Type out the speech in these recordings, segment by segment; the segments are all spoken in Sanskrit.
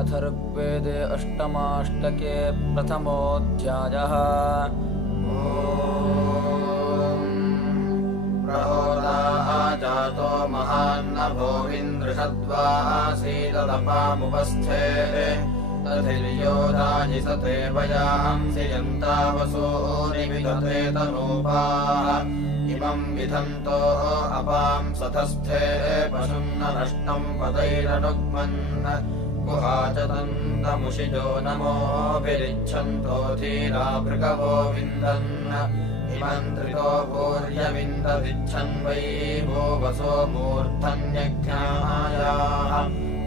अथर्ववेदे अष्टमाष्टके प्रथमोऽध्यायः। प्रहोदाः जातो महान्नभोविन्दृषद्वासीदपामुपस्थे तथिर्योधायिसते वयांसि यन्तावसूरिविदते तनूपाः इमं विधन्तो अपां सतस्थे पशुन्न नष्टं पदैरनुग्मन् गुहाचतन्तमुषिजो नमोऽभिरिच्छन्तो धीरा भृगवो विन्दन् हिमन्त्रितो भूर्यविन्ददिच्छन् वै भूवसो मूर्धन्यज्ञायाः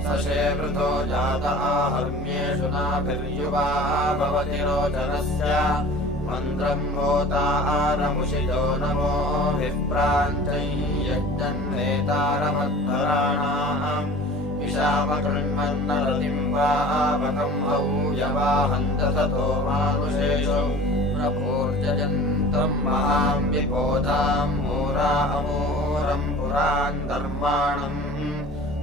सशेवृतो जात आहर्म्येषु नाभिर्युवा भवति रोचनस्य मन्द्रम् होतारमुषिजो नमोऽभिप्राञ्चै यज्ञन्नेतारमद्धराणाम् विशामकृण्वन्नरतिम् वावकम् हौयवाहन्तसतो मानुषेषु प्रभोर्जयन्तम् महाम् विपोधाम् मूरा अमूरम् पुरान्तर्माणम्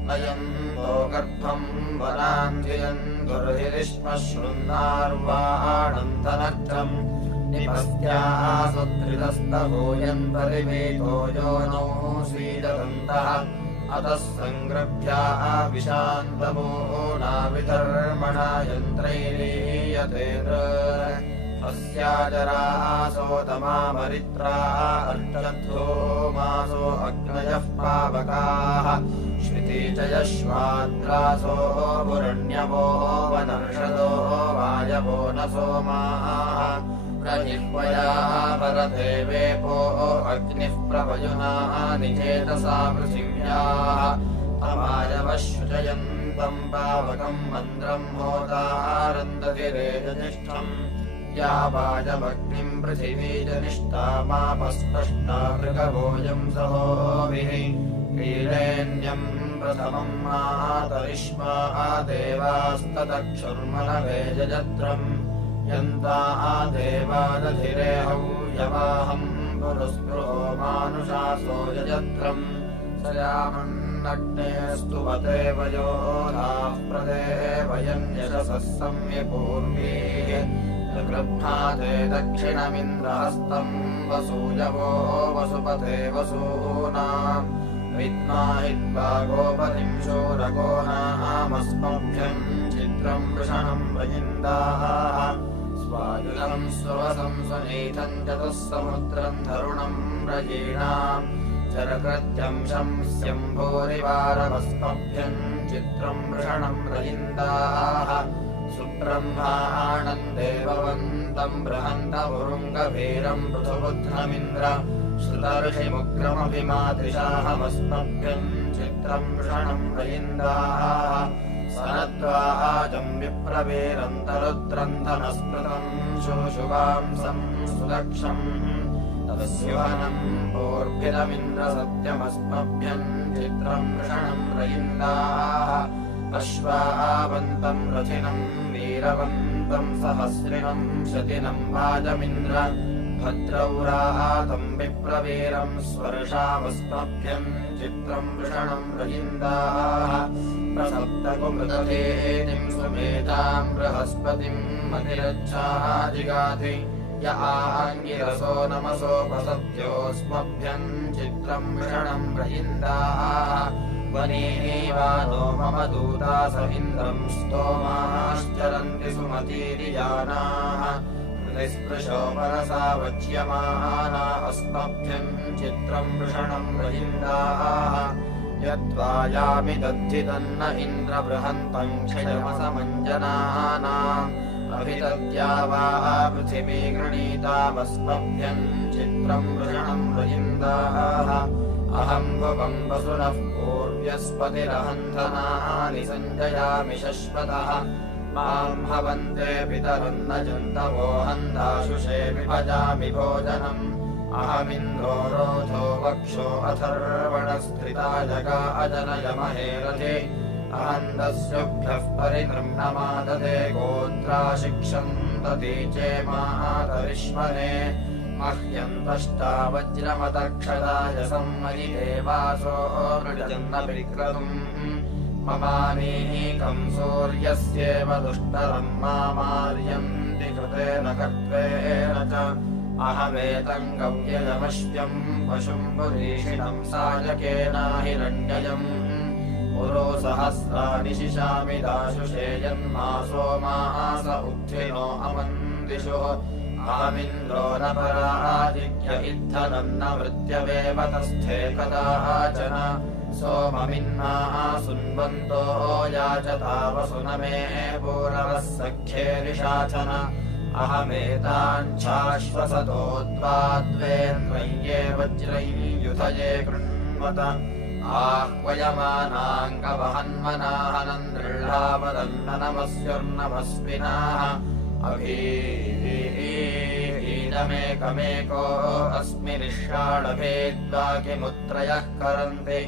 नयन्तो गर्भम् वनान्धियन् दुर्हिरिष्मशृन्नार्वाणन्तनग्रम् निपस्त्यासुत्रितस्तभूयन् परिवेतो यो नौ सीदन्तः अतः सङ्गृभ्या विशान्तमूना विधर्मणा यन्त्रैरीयते अस्याजरासोतमामरित्रा अर्चद्धो मासो अग्नयः पावकाः श्रुतिजयश्वाद्रासो पुरण्यवो वनर्षदो वायवो न सोमाः प्रजिह्वया परदेवेपो अग्निः प्रवयुना निचेतसा पृथिव्याः अवायवश्रुजयन्तम् पावकम् मन्द्रम् होतारन्दधिरेजनिष्ठम् या वायवग्निम् पृथिवी जनिष्ठा मापस्पष्टा मृगभोजम् सहोभिः क्रीडेन्यम् प्रथमम् मातरिष्मा देवास्तदक्षुर्मनवे जजत्रम् यन्ता देवादधिरे हव्यवाहम् पुरुस्पृहो मानुषासो यजत्रम् सयामन्नग्ने स्तुवते वयोधाः प्रदेवयन्यशसः सम्यपूर्वीः गृह्णाते दक्षिणमिन्द्रहस्तम् वसूयवो वसुपते वसूनाम् विद्माहित्वा गोपतिम् शूरको नामस्मभ्यम् चित्रम् वृषणम् वयिन्दाः स्वायुधम् स्ववसम् स्वनीथम् चतुःसमुद्रम् धरुणम् रजीणाम् चरकृत्यम् शंस्यम् भूरिवारवस्मभ्यम् चित्रम् वृषणम् रयिन्दाः सुब्रह्माणम् देववन्तम् बृहन्तमुरुङ्गभीरम् पृथुबुध्नमिन्द्र श्रुतर्षिमुग्रमभिमातृशाहमस्मभ्यम् चित्रम् वृषणम् रयिन्दाः सनद्वाजम् विप्रवीरन्तरुद्रन्धनस्मृतम् शोशुवांसम् सुदक्षम् तदस्योहनम् पूर्भिदमिन्द्रसत्यमस्मभ्यम् चित्रम् वृषणम् रयिन्दाः अश्वावन्तम् रथिनम् वीरवन्तम् सहस्रिणम् शतिनम् वाजमिन्द्र भद्रौरातम् विप्रवीरम् स्वर्षावस्मभ्यम् चित्रम् वृषणम् रयिन्दाः प्रसप्तकुमृतधेतिम् सुमेधाम् बृहस्पतिम् मतिरच्छाजिगाधि य आङ्गिरसो नमसोपसत्योऽस्मभ्यम् चित्रम् वृषणम् रयिन्दाः वनेवानो मम दूतास इन्द्रम् स्तोमाश्चरन्ति सुमतीरियानाः हृदिस्पृशो मनसा वच्यमाना अस्मभ्यम् चित्रम् वृषणम् रयिन्दाः यद्वायामि दद्धितन्न इन्द्र बृहन्तम् क्षयमसमञ्जनानाम् अभिदद्या वा पृथिवी गृणीतामस्मभ्यम् चित्रम् वृषणम् रयिन्दाः अहम् भुवम् वसुनः पूर्व्यस्पतिरहन्धनानि सञ्जयामि शश्वतः माम् हवन्ते पितरुन्न जन्तवो हन्ताशुषे विभजामि भोजनम् अहमिन्द्रो रोधो वक्षो अथर्वणस्त्रिताजगा अजनयमहेरथे अहन्दस्युभ्यः परिनृम्णमाददे गोत्राशिक्षन्तति चेमातरिष्मने मह्यन्तष्टा वज्रमतक्षदाय सम्मयि देवासो मृजन्न विक्रतुम् ममानीकम् सूर्यस्येव दुष्टरम् मामार्यन्ति कृतेन कर्त्वेन च अहमेतम् गव्ययमश्व्यम् पशुम् पुरीषिणम् सायकेन हिरण्ययम् पुरो सहस्राणि शिशामि दाशुषे यन्मासो मास उद्धिनो अमन्दिषुः अहमिन्द्रो न परादित्य इद्धनम् न मृत्यवेव तस्थे कदाचन सोममिन्ना सुन्वन्तो याचतावसु न मे पूरवः सख्येरिषाचन अहमेताञ्छाश्वसतोद्वाद्वेन्द्रम् ये वज्रम् युधये कृण्वत आह्वयमानाङ्गवहन्मनाहनम् दृढावदन्न नमस्युर्नमस्विनाः अभीदमेकमेको अस्मिनिष्याळभेद्वा किमुत्रयः करन्ति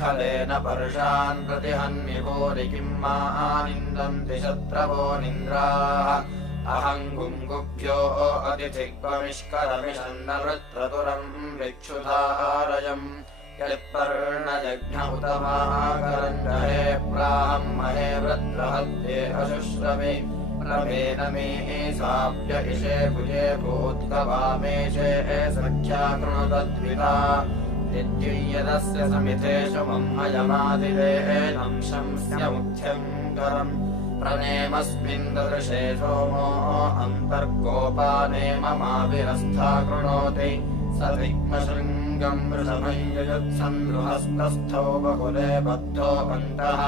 खलेन पर्षान् प्रतिहन्मिभूरि किम् मानिन्दन्ति शत्रवो निन्द्राः अहम् गुङ्गुभ्यो अतिथिग्वमिष्करमिषन्नवृत्रतुरम् विक्षुधारयम् यत्पर्णयज्ञ उत महाकरञ्जहे प्राहम् महे वृत्रहत्ये अशुश्रवे प्रमेन मे साप्य इषे भुजे भूद्गवामेशे सख्या कृणुतद्विता निद्युय्यदस्य समितेषु मह्मयमादिदेनम् शंस्य मुख्यम् करम् प्रणेमस्मिन् ददृशे सोमो अन्तर्गोपानेममाविरस्था कृणोति स दिग्मशृङ्गम् वृषभञ्जयुत्सन्द्रुहस्तस्थो बहुले बद्धो पन्तः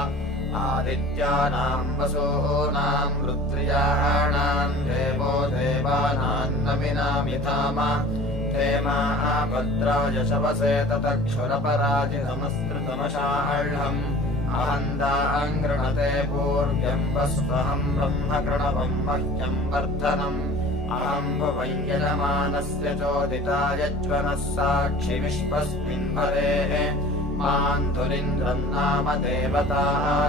आदित्यानाम् वसूनाम् रुद्रियाणाम् देवो देवानाम् नमिनामिधाम धेमाभद्राय शवसे ततक्षुरपराजितमस्कृतमशाह्यम् अहन्दाम् गृणते पूर्व्यम् वस्वहम् ब्रह्मकृणवम् मह्यम् वर्धनम् अहम् भुवञ्जनमानस्य चोदिता यज्वनः साक्षि विश्वस्मिन् भरेः मान्तुरिन्द्रम् नाम देवता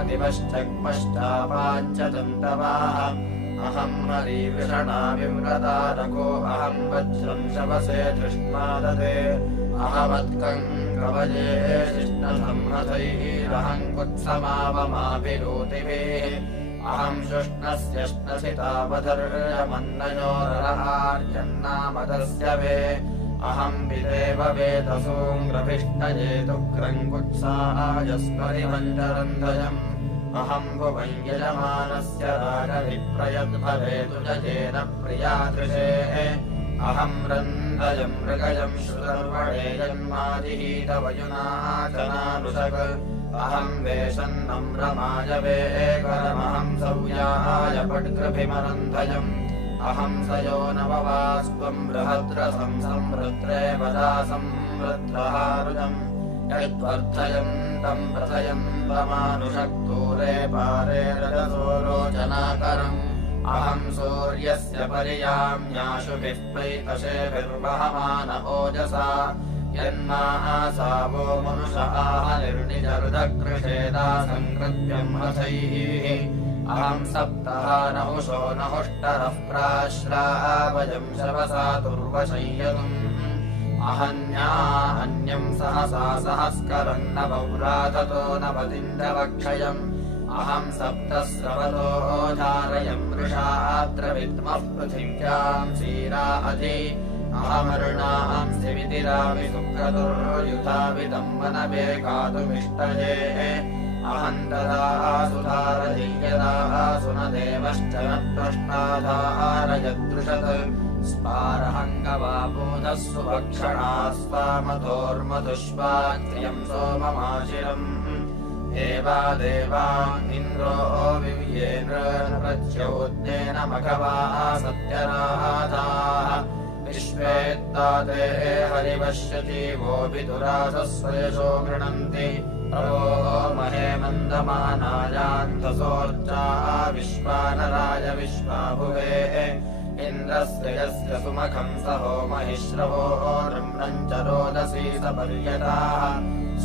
दिवश्चक्मश्चापाञ्चदन्तवाः अहम् हरिवृषणा विव्रतारको अहम् वज्रम् शवसे धृष्मादते अहमत्कम् कवये शिष्णसंहतैरहम् कुत्समावमाभिरोतिभिः अहम् शुष्णस्यश्नसितावधर्यमन्नयोरहार्यन्नामदस्य वे अहम् विदेव वेदसूङ्ग्रभिष्टयेतुग्रम् कुत्सायस्मरिमञ्जरन्धयम् अहम् भुवञ्जयमानस्य रागविप्रयद्भवेतु जयेन प्रियादृशेः अहम् रन्दयम् मृगयम् श्रुतर्वणे जन्मादिहीतवयुनाचनानुषक् अहम् वेषन्नम् रमाय वेकरमहम् सौयाय पट्कृभिमरन्धयम् अहम् स यो नववास्त्वम् बृहद्रसम् संवृत्रे वदासम् वृत्रहारुजम् यद्वर्धयन्तम् प्रथयन्तमानुषक्तूरे पारे रजसो लोचनाकरम् अहम् सूर्यस्य पर्याम्याशुभिः पैतशेभिर्वहमान ओजसा यन्मासावो मनुष आह निर्निजरुदकृषेदा सङ्कृत्यम् हथैः अहम् सप्तः नहुषो नहुष्टरः प्राश्रावयम् शवसा तुर्वशय्यतुम् अहन्या अन्यम् सहसा सहस्करम् न पौराततो नवतिन्दवक्षयम् अहम् सप्तस्रवतो धारयम् वृषात्र विद्मः पृथिव्याम् क्षीरा अधि अहमर्णाम् स्थिवितिरामि सुक्रतुर्युधाविदम् वनवे गातुमिष्टये अहम् तदा सुधारयदा सुनदेवश्च न प्रश्नाधारयदृशत् स्पारहङ्गवाबोधः सुभक्षणा स्वामधोर्मधुष्वाक्रियम् सोममाशिरम् एवा देवानिन्द्रो विव्येन प्रच्योद्येन मघवा सत्यराधाः विश्वेत्ताते हरिवश्यतीवो विदुरासस्वयशो गृह्णन्ति प्रभो महे मन्दमानायान्धसोर्चा विश्वानराय विश्वाभुवे इन्द्रस्य यस्य सुमखम् सहो महिश्रवो नृम्णम् च रोदसी सपर्यताः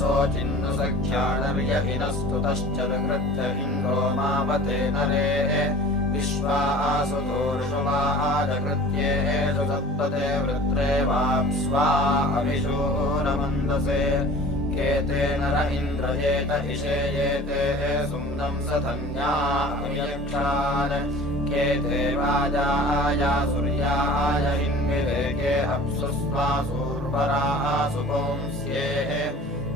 सोचिन्नु सख्याणर्यहिनस्तुतश्च विकृत्य इन्द्रो मावते नरे विश्वासुतोर्षुवाजकृत्येषु सप्तते वृत्रे वाप्स्वा अभिशूनमन्दसे केते नर इन्द्रयेत इषेयेते सुम्नं सधन्या अयक्षान् केते वाजाय सूर्याय हिन्विवेके अप्सुस्वासूर्वरासु पुंस्ये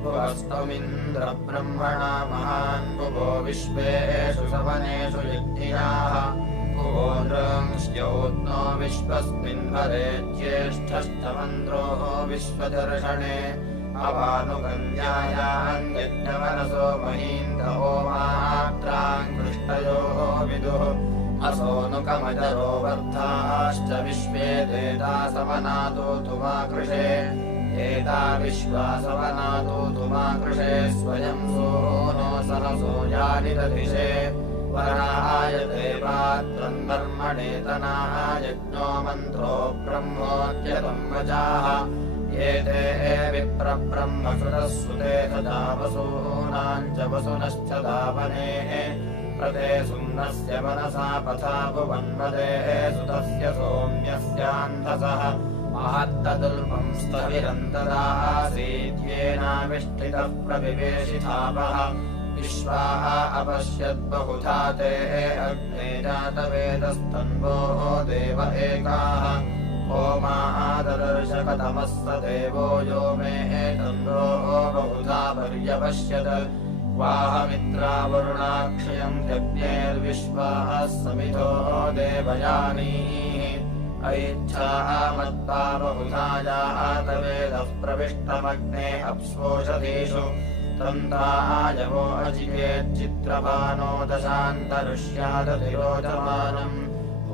भुवस्तमिन्द्रब्रह्मणा महान् भुवो विश्वेषु सवनेषु यज्ञियाः भुवो नृंस्योत्नो विश्वस्मिन् भरे ज्येष्ठश्चमन्द्रो विश्वदर्शने अवानुकन्यायान् यज्ञमनसो महीन्द्रो मात्रान् कृष्टयो विदुः असोनुकमजरो वर्धाश्च विश्वे देता समनातो तुमाकृषे एता विश्वासवनातो तुमाकृषे स्वयं सोनो सहसो यानिदधिषे वरायते पात्रं कर्मणेतनाः यज्ञो मन्त्रो ब्रह्मोद्यतं वचाः एते विप्रब्रह्मसुरः सुते तदा वसूनां च वसुनश्च दावनेः प्रते सुम्नस्य मनसा पथा भुवन्वदे सुतस्य सोम्यस्यान्धसः महत्तदुल्पं स्थविरन्तदासीद्येनाविष्टितः प्रविवेशितापः विश्वाः अपश्यद्बहुधा ते अग्ने जातवेदस्तन्वो देव एकाः होमादर्शकतमः स देवो यो मे तन्वो बहुधा पर्यपश्यत् वाहमित्रावरुणाक्षयं यज्ञैर्विश्वाः समितो देवयानीः ऐच्छाः मत्ता बहुधा जातवेदः प्रविष्टमग्ने अप्सोषधीषु तन्तायवो अजिकेच्चित्रभानो दशान्तरुष्यादतिरोचमानम्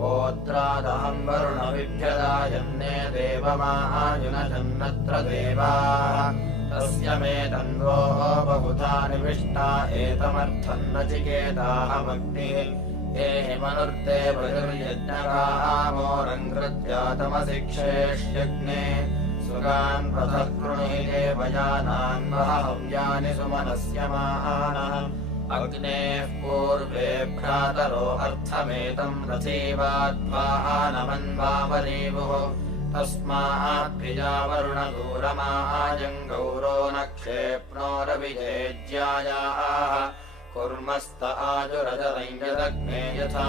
होत्रादहं वरुणविभ्यदायन्ने देवमायुनजन्नत्र देवाः तस्य मे तन्वो बहुधा निविष्टा एतमर्थं नचिकेताहमग्निः एहि मनुर्ते बहिर्यज्ञकामोरङ्कृत्यातमशिक्षेष्यग्ने सुगान् पथः कृणुहि देवयानान् महहव्यानि सुमनस्य मानः अग्नेः पूर्वे भ्रातरो अर्थमेतं रथीवाद्वानमन्वावरीवुः तस्माद्भिजा वरुणदूरमाजङ्गौरो न क्षेप्नोरविजेज्यायाः कुर्मस्त आजुरजरञ्जदग्ने यथा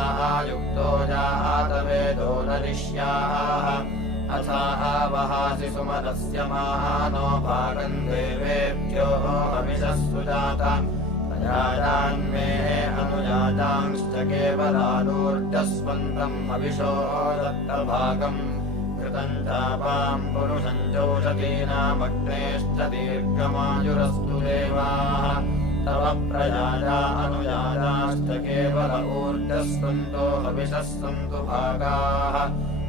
युक्तो जातवेदो नरिष्याः अथा वहासि सुमनस्य मानो भागं देवेभ्यो हविषः सुजाता प्रजायान्मे अनुजातांश्च केवलानूर्जस्वन्तं हविषो दत्तभागम् कृतं चापां पुरुषं चौषधीनामग्नेश्च दीर्घमायुरस्तु देवाः तव प्रजाया अनुजाताश्च केवल ऊर्जस्वन्तो हविषः सन्तु भागाः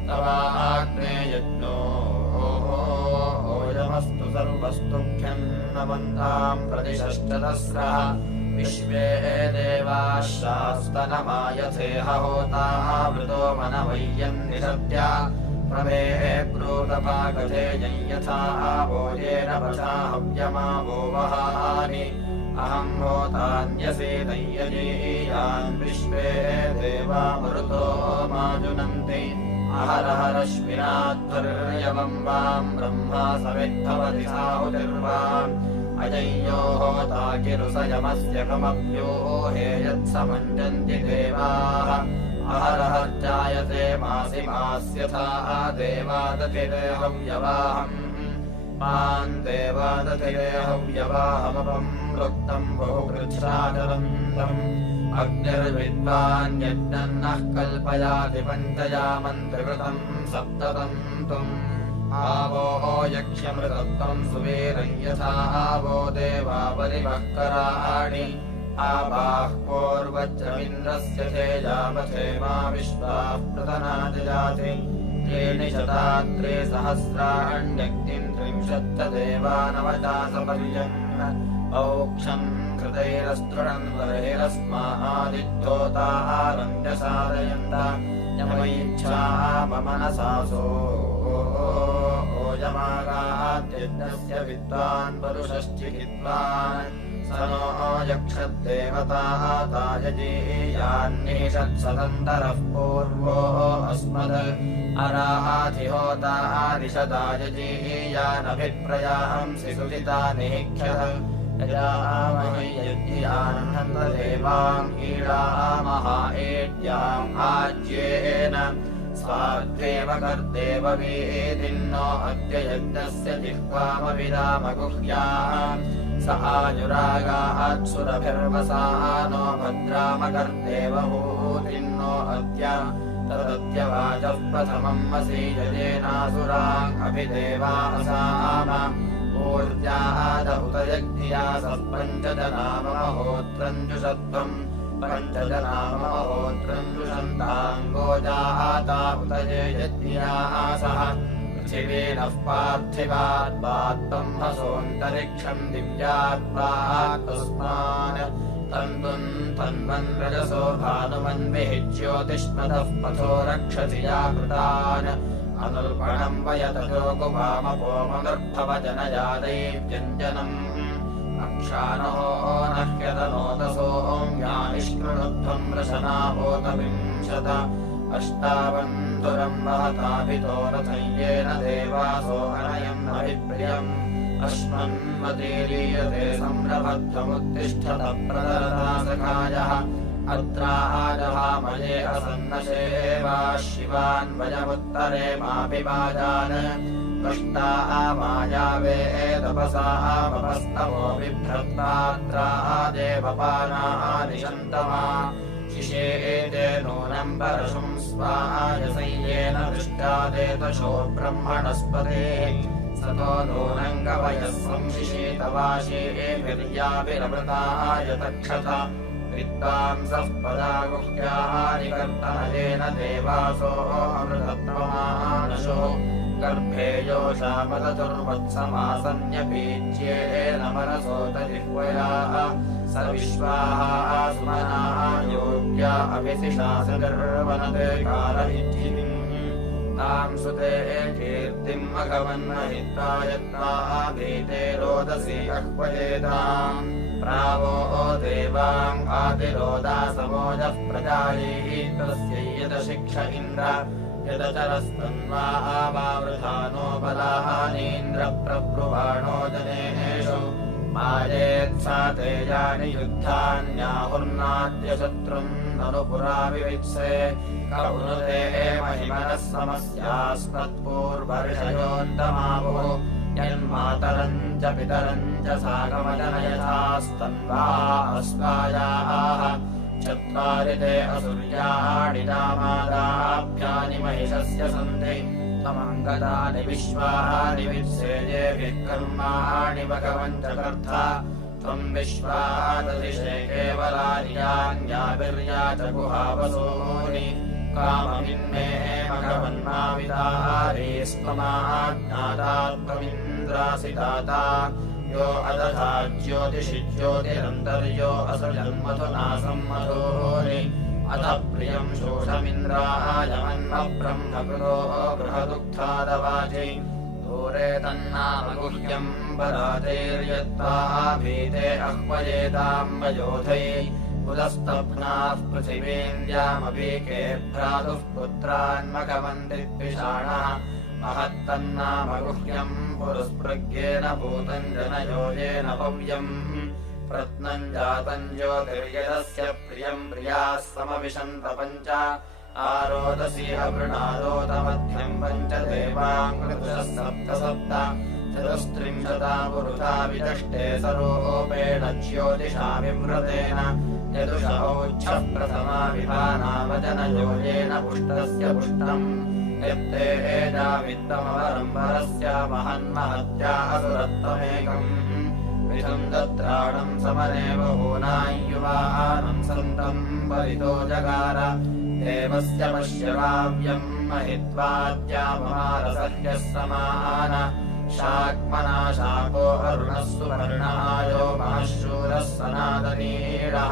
तवाग्ने यज्ञो ओयमस्तु सर्वस्तुभ्यं नमन्तां प्रतिशश्चतस्रः विश्वे देवाः शास्तनमायथेह होतावृतो मनवय्यं निषद्या प्रमेः ब्रूतपाकथे यथा भोजेन वचा हव्यमावो वहानि अहं होतान्यसेदय्यजीयान् विश्वे देवा मरुतो माजुनन्ति अहरहरश्विनाध्वर्यवं वां ब्रह्मा सविद्भवति साहुतिर्वाम् अजय्यो होता किरुसयमस्य कमप्यो हे यत्समञ्जन्ति देवाः अहरहर्जायते मासि मास्यथा देवादतिरेहव्यवाहम् मान् देवादतिरेहव्यवाहमपं वृत्तं बहुकृच्छ्राचरन्तम् अग्निर्विद्वान्यज्ञन्नः कल्पयाति पञ्चयामन्त्रिकृतं सप्ततन्तुम् आवो यक्ष्यमृतत्वं सुवीरं यथा आवो देवा परिवक्कराणि आवाः पूर्वज्रमिन्द्रस्य तेजामथे मा विश्वाः प्रतनादिजाति त्रीणि शतात्रे सहस्राण्यग्निं त्रिंशच्च देवानवचासपर्यन् औक्षम् कृतैरस्तृणन् वरैरस्मादित्योतारं च साधयन्त यमैच्छा मम मनसासो अयमागाद्यज्ञस्य विद्वान् परुषश्चिकिद्वान् स नो यक्षद्देवतातायजीयान्निषत्सदन्तरः पूर्वो अस्मद् अराधिहोतारिषदायजीयानभिप्रयांसि सुजितानिहिक्षत यजामहयज्ञानन्ददेवाम् ईडामहा एड्याम् आज्येन स्वाद्वेव कर्देव वेदिन्नो अद्य यज्ञस्य जिह्वामविरामगुह्याम् स आयुरागात्सुरभिर्वसानो भद्रामकर्देव हूतिन्नो अद्य तदद्यवाचः प्रथमम् वसि यजेनासुराम् अभिदेवासाम ऊर्जादहुत यज्ञिया सः पञ्चजनामहोत्रञ्जुषत्वम् पञ्चजनामहोत्रञ्जुषन्ताङ्गोजाता उत ये यज्ञियासः पृथिवीनः पार्थिवाद्वात्त्वम् हसोऽन्तरिक्षम् दिव्यात्वात् तस्मान् तन्तुम् तन्वन्रजसो भानुमन्विः ज्योतिष्मतः पथो रक्षति याकृतान् अनुर्पणम् वयतजो गुवामपोमनुर्भवजनयादैव्यञ्जनम् अक्षानो नह्यतनोदसोऽम्यानिष्कृणुध्वम् रशनाभूतविंशत अष्टावन्धुरम् वहताभितो रथय्येन देवासो अनयम् अभिप्रियम् अस्मन्मतीरीयते संरभध्वमुत्तिष्ठत प्रदरता सखायः अत्राजहामये असन्नशेवा शिवान् वयमुत्तरे माभिवाजान् कष्टा मायावे तपसा वपस्तवो बिभ्रत्तात्रा देवपानानिशन्तमा शिशेते नूनम् परशुम् स्वायसय्येन दृष्टादेतशो ब्रह्मणस्पते सतो नूनम् कवयः संशिषेतवाशीभिर्याभिरमृताय तक्षत विद्वांसः पदागुह्यानि कर्तनयेन देवासो अमृतत्वमानशो गर्भे योषामदतुर्वत्समासन्यपीज्येन मनसोतजिह्वया स विश्वाः सुमनाः योग्या अभिसिषा सगर्वनते कारहिद्धिम् ताम् सुते कीर्तिम् मघवन्नहित्वा यत्त्वा भीते रोदसी अह्वयेताम् प्रावो देवाम् आदिरोदासमोजः प्रजायैः तस्यै यदशिक्ष इन्द्र यदचरस्तन्वा आवावृधानो बलानीन्द्र प्रब्रुवाणो जनेषु मायेत्सा तेजानि युद्धान्याहुर्नाद्यशत्रुम् ननु पुरा विवित्से करुणुते महिमनः समस्यास्मत्पूर्वर्षयोऽन्तमावुः यन्मातरम् च पितरम् च साकमजनयथास्तन्वा अस्वायाः चत्वारि ते असुर्याणि नामादाभ्यानि महिषस्य सन्ति तमङ्गदानि विश्वानि वित्सेजेभिः कर्माणि भगवन् च कर्ता त्वम् विश्वादधिशे केवलानि यान्याभिर्या च गुहावसूनि काममिन्मे भगवन्नाविदारीस्त्वमाज्ञातात्वमिन्द्रासि दाता यो अदधा ज्योतिषि ज्योतिरन्तर्यो असृजन्मधुनासम् मधूनि अथ प्रियम् शोषमिन्द्रायमन्मः ब्रह्मकृतो गृहदुग्धादवाचि दूरे तन्नामगुह्यम् पराजैर्यत्वा भीते अह्वयेताम् वयोधै उदस्तभ्नाः पृथिवीन्द्यामपीके भ्रातुः पुत्रान्मघवन्दिद्विषाणः महत्तन्नामगुह्यम् पुरुस्पृग्येन भूतम् जनयोजेन भव्यम् प्रत्नम् जातम् ज्योतिर्यदस्य प्रियम् प्रियाः समविशन्त पञ्च आरोदसीह वृणारोदमध्यम् पञ्च देवाङ्कृतः सप्त सप्त चतुस्त्रिंशता पुरुषा विदष्टे सरूपेण ज्योतिषा विव्रतेन यदुषौच्छः प्रथमा विभानावजनयोजेन पुष्टस्य पुष्टम् यत्ते एजावित्तमवरम्बरस्य महन्महत्या असुरत्वमेकम् विधम् दत्राणम् समने बहूनायुवानम् सन्तम् परितो जगार देवस्य पश्यवाव्यम् महित्वाद्यामहारसह्यः समान शाक्मना शाको अरुणः सुवर्णायो महशूरः सनातनीडः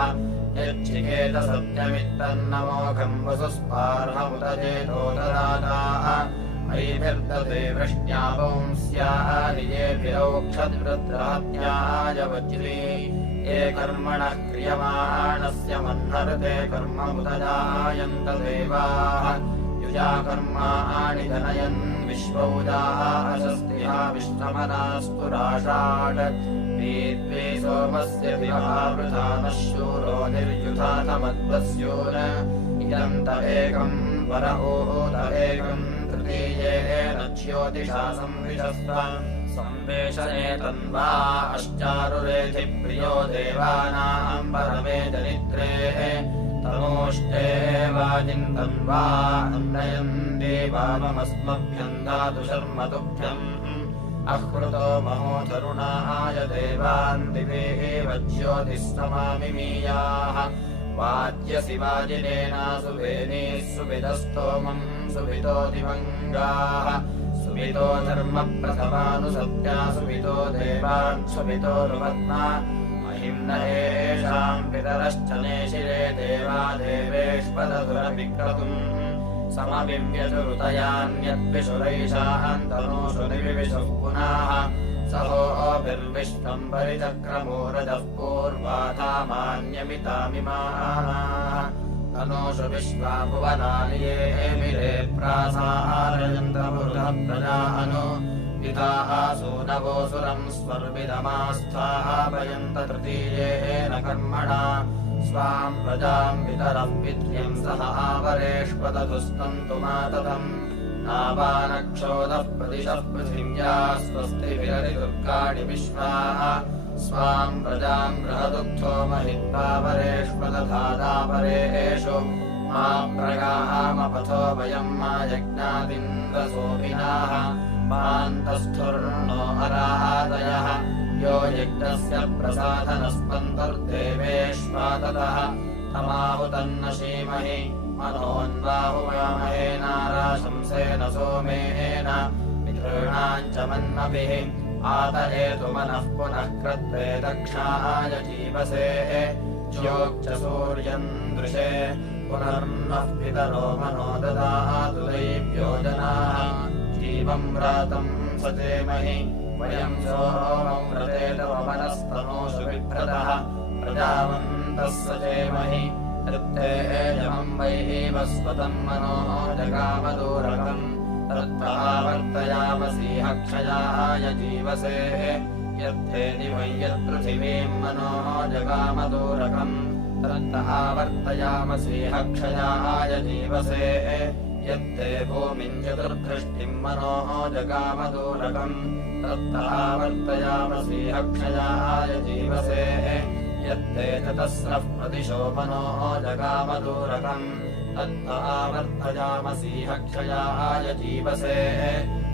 यच्छिकेत सत्यमित्तन्नमोघम् वसुस्पार्हमुदजेतोददाताः अयिभिर्दते वृष्ट्यावंस्यानि येभिरौक्षद्रुद्रात्याय वज्री ये कर्मणः क्रियमाणस्य मन्नर्ते कर्ममुदजायन्त देवाः युजा कर्माणि जनयन् विश्वौजाशस्तिहा विश्वमनास्तु राषाढ वीद्वे सोमस्य दिवहावृथा नः शूरो निर्युधातमद्वस्योन इदन्त एकम् वर ऊत एकम् तृतीयेन ज्योतिषा संविशस्व संवेशने तन्वा अश्चारुरेधि प्रियो देवानाम् परमे दरिद्रेः तमोष्टे वाजिन्तन्वा अन्नयन् देवामस्मभ्यम् दातु शर्म तुभ्यम् अहृतो महोतरुणाय देवान् दिवे एव ज्योतिस्तमामिमीयाः वाज्यसि वाजिनेना सुवेनीः सुविदस्तोमम् सुवितो दिवङ्गाः सुवितो धर्मप्रथमानुसत्या सुवितो देवान् सुवितो रुवत्ना महिम्न एषाम् पितरश्च नेशिरे देवा देवेष्पदसुरविक्रतुम् समविव्यजुरुतयान्यद्विषुरैषान्तनोषु निविविशुः पुनः सहोभिर्विश्वम् परिचक्रमोरजः पूर्वाधामान्यमितामिमाः तनोषु विश्वा भुवनानि येमिरे प्रासारयन्तमुरुधः प्रजानो पिताः सूनवोऽसुरम् स्वर्विदमास्थापयन्त तृतीयेन कर्मणा स्वाम् प्रजाम् पितरः पित्र्यम् सह आवरेष्वदधुस्तन्तु माततम् नावानक्षोदः प्रदिशः पृथिव्या स्वस्तिभिररिदुर्गाणि विश्वाः स्वाम् प्रजाम् बृहदुग्धो महित्वावरेष्वदधादापरेषु मा प्रगामपथो वयम् मा यज्ञादिन्द्रसोभिनाः मान्तस्थुर्नो हरादयः यो यज्ञस्य प्रसाधनस्पन्दुर्देवेष्वाततः तमाहुतन्न शीमहि मनोन्बाहुवामहे नाराशंसेन सोमेन पितॄणाम् च मन्मभिः आतयेतु मनः पुनः कृत्वे दक्षाय जीवसे ज्योक्ष सूर्यम् दृशे पुनर्नः पितरो मनो ददातु दैव्यो जनाः जीवम् व्रातम् सचेमहि वयम् सोमम् व्रतेतवमनस्तनोषु बिभ्रतः प्रजावन्तः सचेमहि तृप्तेजमम् वैव स्वतम् मनो जगामदूरकम् तत्तावर्तयामसीह क्षयाय जीवसे यद्धेति वै यत्पृथिवीम् मनो जगामदूरकम् तत्तावर्तयामसीह क्षयाय जीवसे यत्ते भूमिम् चतुर्दृष्टिम् मनो जगामदूरकम् तत्तावर्तयामसीह क्षयाय जीवसे यत्ते चतस्रः प्रदिशो मनो जगामदूरकम् तत्तावर्तयामसीह क्षयाय जीवसे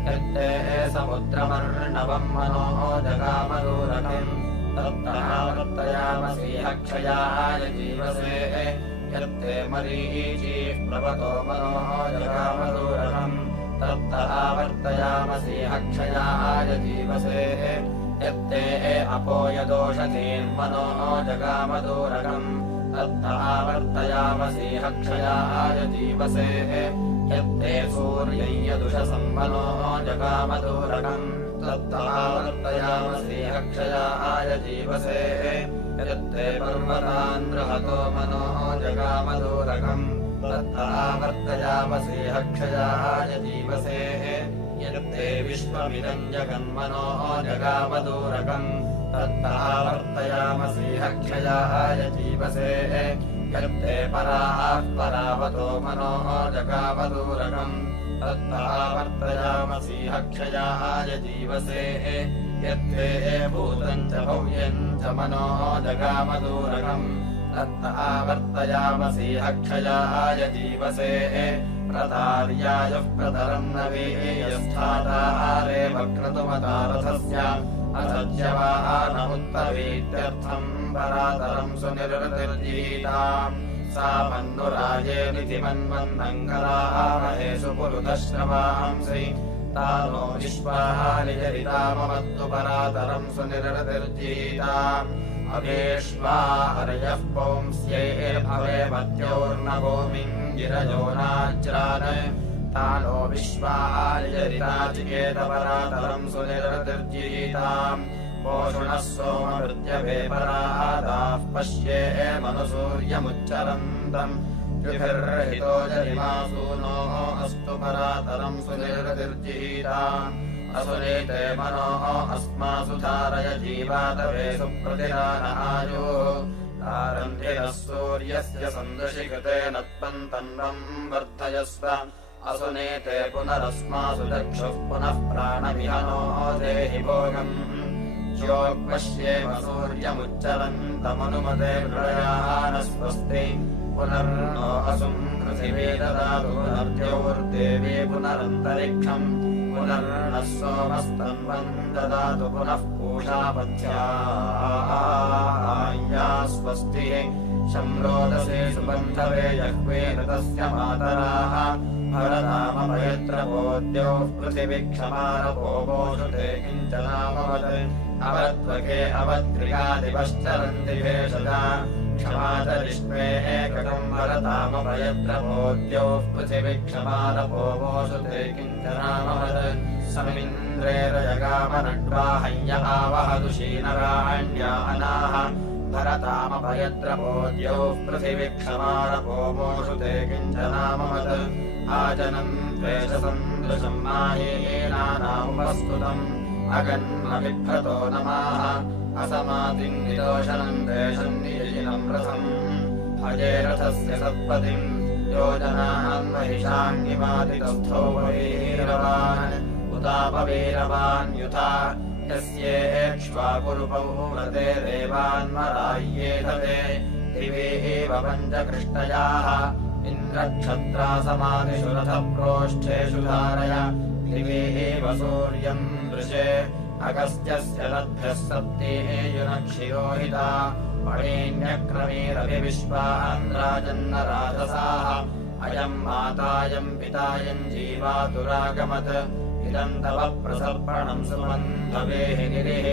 यत्ते समुद्रमर्णवम् मनो जगामदूरकम् तत्तावर्तयामसीह क्षयाय जीवसे यत्ते मरीचीः प्लवतो मनो जगामदूरकम् तत्तावर्तयामसीह क्षयाय जीवसे यत्ते अपोयदोषधीर्मनो जगामदूरकम् तत्तावर्तयामसीह क्षयाय जीवसे यत्ते सूर्यय्यदुषसम्मनो जगामदूरकम् तत्तावर्तयामसीह क्षयाय जीवसे यत्ते पर्वतान्द्रहतो मनो जगामदूरकम् तत्तावर्तयामसीह क्षयाय जीवसे यत्ते विश्वमिदम् जगन्मनो जगामदूरकम् तत्तावर्तयामसीह क्षयाय जीवसे यत्ते पराः परावतो मनो जगामदूरकम् तत्तावर्तयामसीह क्षयाय जीवसे यत्ते भूतम् च भव्यम् च मनो जगामदूरकम् तत्तावर्तयामसीह क्षयाय जीवसे प्रतार्यायः प्रतरम् नवीयस्थातारे वक्रतुमतारथस्य अथज्यवानमुत्तवीत्यर्थम् परातरम् सुनिर्तिर्जीताम् सा मन्नुराजेनिति मन्वन्नङ्करामहे सुपुरुतश्रवांसि तानो विश्वानि जरिताममत्तु परातरम् सुनिर्तिर्जीताम् अवेश्वा हरयः पौंस्यै भवे मत्योर्नवोमिम् गिरजो नाज्रान् तानो विश्वानिजरिताचिकेतपरातरम् सुनिरतिर्जीताम् पोषुणः सोममृत्यभे परादाः पश्ये मनुसूर्यमुच्चरन्तम् त्रिभिर्हितो जरिमासूनो अस्तु परातरम् सुनिरतिर्जीताम् असुनीते मनो अस्मासु धारय जीवातवे सुप्रतिरानहायुः तारन्धिरः सूर्यस्य सन्दृशि कृतेन त्वन्तन्वम् वर्धयस्व असुनीते पुनरस्मासु चक्षुः पुनः प्राणविहनो देहि भोगम् योऽपश्येम सूर्यमुच्चरन्तमनुमते प्रयानस्वस्ति पुनर्नो असुम् पृथिवी ददातु पुनर्द्यौर्देवी पुनरन्तरिक्षम् पुनर्नः सोमस्तन्वम् ददातु पुनः पूषापथ्या स्वस्तिः शम्रोदसे सुबन्धवे जह्वे ऋतस्य मातराः भरतामपयत्रपोद्योः पृथिवीक्षमारपोषुते किञ्चनामवत् अवत्वके अवत्रिकादिपश्चरन्ति भेषजा क्षमातरिष्मे एककम् भरतामपयत्रपोद्योः पृथिवीक्षमारपोषुते किञ्चनामवत् समिन्द्रेरजगामनड्वाहय्य आवहदुशीनराण्या अनाः भरतामपयत्रपोद्योः पृथिवीक्षमारपोषुते किञ्चनामवत् आजनम् द्वेषसन्दृशम् मायेनानामुपस्तुतम् अगन्मविभ्रतो नमाः असमातिम् निदोषणम् देशम् नियजिनम् रथम् भजे रथस्य सत्पतिम् योजनान् महिषान्निपातितस्थो वीरवान् उतापवीरवान् युथा यस्येक्ष्वाकुरुपौ व्रते देवान्मराय्येधते दिवेव पञ्चकृष्णयाः इन्द्रक्षत्रासमादिषु रथप्रोष्ठेषु धारय दिवेव सूर्यम् दृशे अगस्त्यस्य लद्भ्यः सप्तेयुनक्षिरोहिता पणेन्यक्रमेरभिविश्वान् राजन्नराजसाः अयम् मातायम् पितायम् जीवातुरागमत् इदम् तव प्रसर्पणम् सुमन्धवेहि गिरिः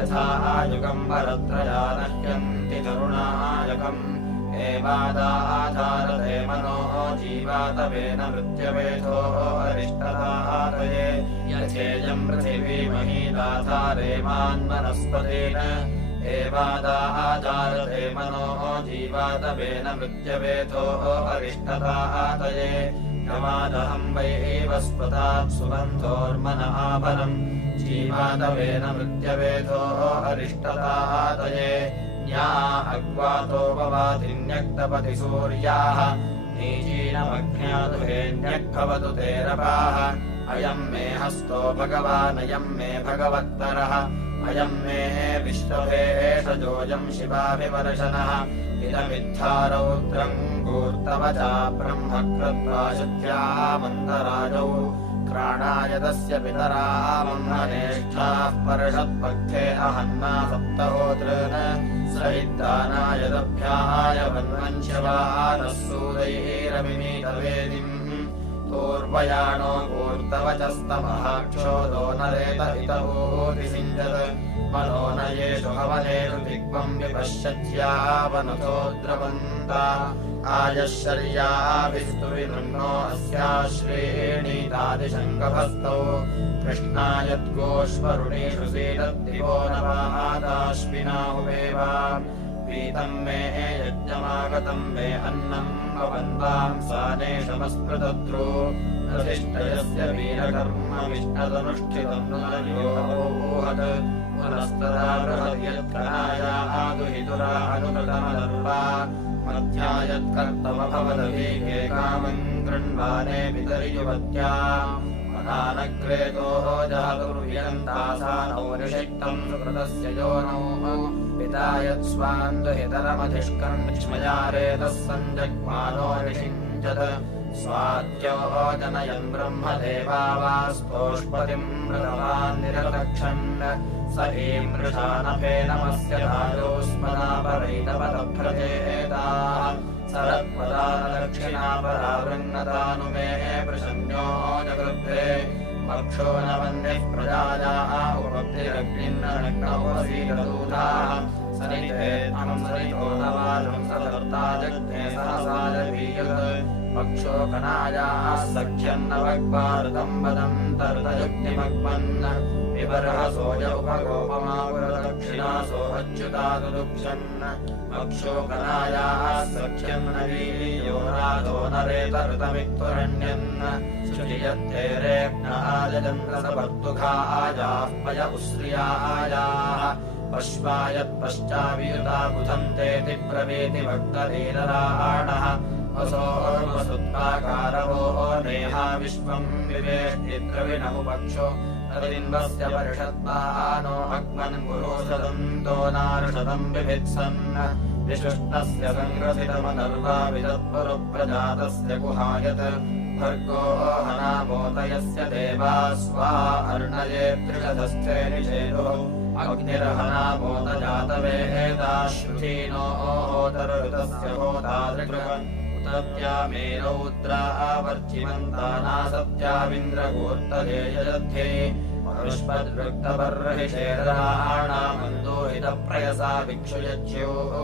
यथा आयुगम् वरत्रयानह्यन्ति तरुणायुगम् एवादाधारते मनोः जीवातवेन मृत्यवेधो अरिष्टदातये यथेयम् पृथिवीमहीदाधारे मान्मनस्पतेन एवादाधारते मनोः जीवातवेन मृत्यवेधो अरिष्टदातये नमादहम् वै एव स्पतात् सुबन्धोर्मन आपरम् जीवातवेन मृत्यवेधो अरिष्टदातये न्या अग्वातोपवातिन्यक्तपति सूर्याः नीचीनमज्ञातुहेन्यक्भवतु ते रपाः अयम् मे हस्तो भगवानयम् मे भगवत्तरः अयम् मे विश्वभेषजोऽयम् शिवाभिवर्षणः इदमिद्धारौद्रम् गूर्तवचा ब्रह्म कृत्वा शुद्ध्या मन्दराजौ क्राणाय तस्य पितरा ब्रह्मनेष्ठाः पर्षत्पक्षे अहन्ना सप्तहोतॄन् स इद्दानाय दभ्याय वन्वंश्यवानः सूदैरमिमीतवेदिम् तूर्वयाणो गूर्तवचस्तमः क्षोदो नरेत इतभूतिसिञ्चत् मनो न येषु हवनेषु दिग्वम् विपश्यत्यावनुतो द्रवन्ता आयश्चर्याभिस्तु विनृह्णो अस्याश्रेणीतादिशङ्कभस्तौ कृष्णायद्गोष्वरुणीषु सीदद्दिवो नवादाश्विनाहुवेव पीतम् मे यज्ञमागतम् मे अन्नम् भवन्ताम् सानेशमस्पृतद्रु प्रतिष्ठयस्य वीरकर्म विष्णदनुष्ठितम् नुदयोहत् पुनस्तदा बृहद्यत्कनाया आदुहितुरा अनुकृतमदर्वा मध्यायत्कर्तमभवदवीके कामम् गृह्णाने पितर्युवत्या मदानग्रेतोः जहतुर्यन्तासानौ निषिक्तम् सुकृतस्य योनौ पिता यत्स्वान्दुहितरमधिष्कर्ष्मयारेतः सञ्जग्मानो निषिञ्चत् स्वाद्यो जनयन् ब्रह्मदेवावास्तोष्पतिम् मृतवान् निरलक्षन् स ईमृषा नभे नमस्य राजोस्मदापरैतपदभ्रजेताः सरत्पदानदक्षिणापरा वृङ्गतानुमे पृशन्यो जगृभ्रे मक्षो न वह्निः प्रजायाः उपब्धिरग्निन्नग्नोऽसीदूताः सरिते अहम् सरितो नवाजम् सदर्ता जग्ने सहसा जवीयत् पक्षोकनायाः सख्यन्नवक्पारतम् वदम् तरुतयुक्तिमग्मन् विबर्हसोज उपगोपमापुरदक्षिणासो अच्युतादुदुक्षन् पक्षोकनायाः सख्यम् नवीयो राधो नरेतरुतमिक्तुरण्यन् श्रुतियत्तेरेग्नाजचन्द्रसपर्तुघायाः पय उश्रियायाः पश्वायत्पश्चावियुता बुधन्तेति प्रवेति भक्तधीरराणः वसोर्वसुत्पाकारवो नेहा विश्वम् विवेष्टिद्रविणमुपक्षो तदिन्वस्य परिषद्वानो अग्मन् पुरोषदन्तो नार्षदम् बिभित्सन् विशुष्णस्य सङ्ग्रसितमनर्वा विदत्पुरुप्रजातस्य गुहायत् भर्गो हनामोदयस्य देवा स्वा अर्णये त्रिषधस्थे निषेदुः अग्निरहनामोदजातवेदाश्रुतीनो होतरुतस्य होतादृगृह उतत्यामेरौद्रावर्चिमन्तानासत्याविन्द्रगोत्तरे यजध्ये विष्पद्वृक्तपर्हिषेराणामन्दोहितप्रयसा भिक्षुयज्ञोः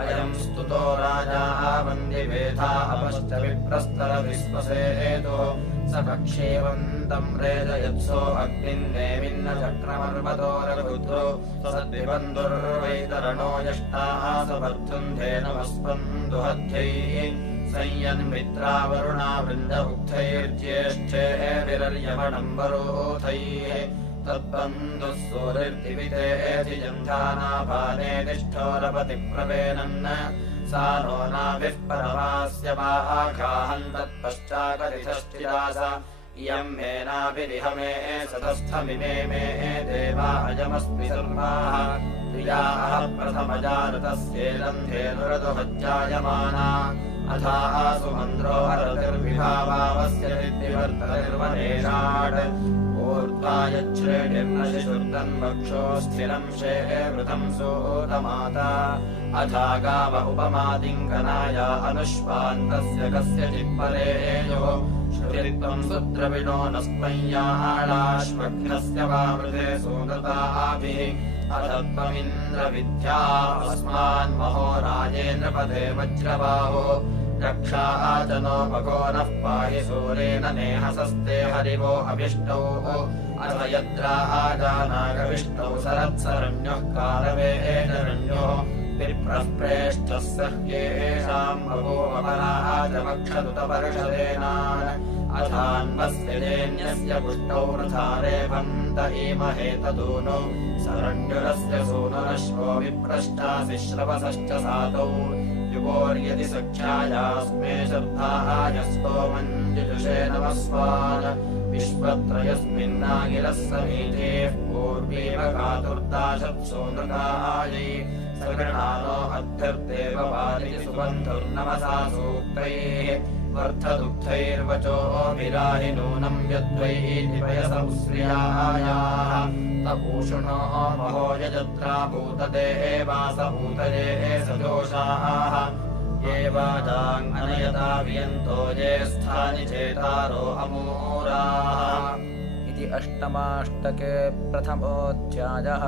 अयम् स्तुतो राजा वन्दिवेधा अपश्च विप्रस्तरविश्वसेतुः स कक्षेवन्तम् रेजयत्सो अग्निन्नेमिन्न चक्रमर्वतो रघुद्रो सद्विबन्धुर्वैतरणो यष्टाः सवर्धुन्धे नमस्पन्दुहध्यैः संयन्मित्रावरुणा वृन्दमुग्धैर्ज्येष्ठे विरर्यमणम् वरोथैः तद्बन्धुः सूरिर्दिवितेऽधि जन्धानाभाने तिष्ठोरपतिप्रवेनन् सा नो नाभिः परमास्य वाहाखाहम् तत्पश्चाकरितश्चिदास इयम् मेनाभिरिहमे सतस्थमिमे मे देवा अयमस्मि सर्वाः प्रियाः प्रथमजातस्येदन्धेनुरदुहज्जायमाना अथासु मन्द्रो हरतिर्विभावावस्य निवर्तनिर्वनेषाड् ऊर्ध्वायच्छ्रेणिर्न शिशुर्दन्वक्षो स्थिरम् शेवृतम् सूतमाता अथा गाव उपमादिङ्गनाया अनुष्वान्तस्य कस्यचित्परेयोः श्रुतित्वम् सुद्रविणो नस्पय्याळाश्वघ्नस्य वावृते सूनताभिः अथत्वमिन्द्रविद्या अस्मान्महो राजेन्द्रपदे वज्रबाहो रक्षाचनोपगो नः पाहि सूरेण नेहसस्ते हरिवो अभिष्टौ अथ यद्राजानागविष्टौ सरत्सरण्योः कारवेणरण्योः विप्रः प्रेष्ठः सह्येषाम् बभूवपराजमक्षदुतपर्षदेनान् अथान्वस्य जेन्यस्य पुष्टौ रथारे भन्त इमहे तदूनो सरण्युरस्य सूनुरश्वो विप्रश्चासि श्रवसश्च सातौ युवोर्यदि सख्यायास्मे श्रद्धायस्तो मञ्जुषे नमस्वान् विश्वत्रयस्मिन्नागिरः समीतेः पूर्वीव कातुर्दाशत्सो नृतायै सगृणानो अध्यर्देव वादिति सुबन्धुर्नमसा सूक्तैः वर्धदुग्धैर्वचोभिराहि नूनम् यद्वैति पयसमुश्रियायाः तपूषुणो महो यजत्रा भूतदे एवासभूतये सजोषाः ये वाजाङ्गनयता वियन्तो ये स्थानि चेतारो अमूराः इति अष्टमाष्टके प्रथमोऽध्यायः।